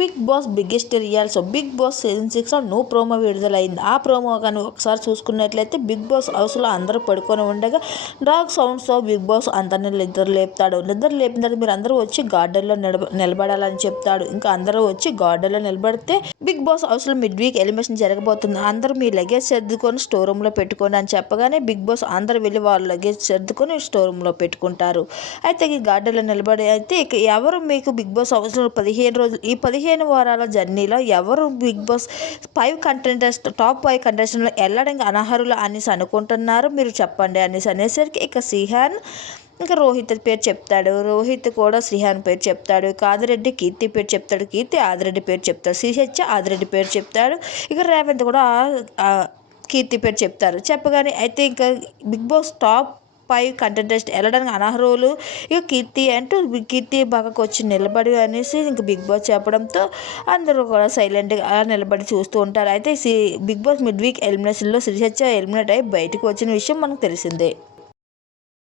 Big Boss biggest రియాల్స్ Bigg Boss season 6లో నో ప్రోమో విడుదలైంది. ఆ ప్రోమో కానీ ఒకసారి చూసుకున్నట్లయితే బిగ్ బాస్ హౌస్లో అందరూ పడుకొని ఉండగా డాగ్ సౌండ్స్తో బిగ్ బాస్ అందరినీ నిద్ర లేపుతాడు. నిద్ర లేపిన తర్వాత మీరు అందరూ వచ్చి గార్డెన్లో నిలబడాలని చెప్తాడు. ఇంకా అందరూ వచ్చి గార్డెన్లో నిలబడితే బిగ్ బాస్ హౌస్లో మిడ్ వీక్ ఎలిమినేషన్ జరగబోతుంది. అందరూ మీ లగేజ్ సర్దుకొని స్టోర్ రూమ్లో పెట్టుకోండి అని చెప్పగానే బిగ్ బాస్ అందరూ వెళ్ళి వాళ్ళ లగేజ్ సర్దుకొని స్టోర్ రూమ్లో పెట్టుకుంటారు. అయితే ఈ గార్డెన్లో నిలబడి అయితే ఇక ఎవరు మీకు బిగ్ బాస్ హౌస్లో 15 రోజులు ఈ 15 వారాల జర్నీలో ఎవరు బిగ్ బాస్ 5 కంటెస్టెంట్స్ టాప్ 5 కంటెస్టెంట్లో వెళ్ళడానికి అనర్హులు అనేసి అనుకుంటున్నారు మీరు చెప్పండి అనేసి అనేసరికి ఇక శ్రీహాన్ ఇంకా రోహిత్ పేరు చెప్తాడు. రోహిత్ కూడా శ్రీహాన్ పేరు చెప్తాడు. ఆదిరెడ్డి కీర్తి పేరు చెప్తాడు. కీర్తి ఆదిరెడ్డి పేరు చెప్తాడు. శ్రీహెచ్ ఆదిరెడ్డి పేరు చెప్తాడు. ఇక రేవంత్ కూడా కీర్తి పేరు చెప్తారు. చెప్పగానే అయితే ఇంకా బిగ్ బాస్ టాప్ 5 కంటెస్టెంట్స్ వెళ్ళడానికి అనర్హులు ఇక కీర్తి అంటూ కీర్తి పక్కకు వచ్చి నిలబడి అనేసి ఇంక బిగ్ బాస్ చెప్పడంతో అందరూ కూడా సైలెంట్గా అలా నిలబడి చూస్తూ ఉంటారు. అయితే బిగ్ బాస్ మిడ్ వీక్ ఎలిమినేషన్లో శ్రీహెచ్ ఎలిమినేట్ అయ్యి బయటకు వచ్చిన విషయం మనకు తెలిసిందే.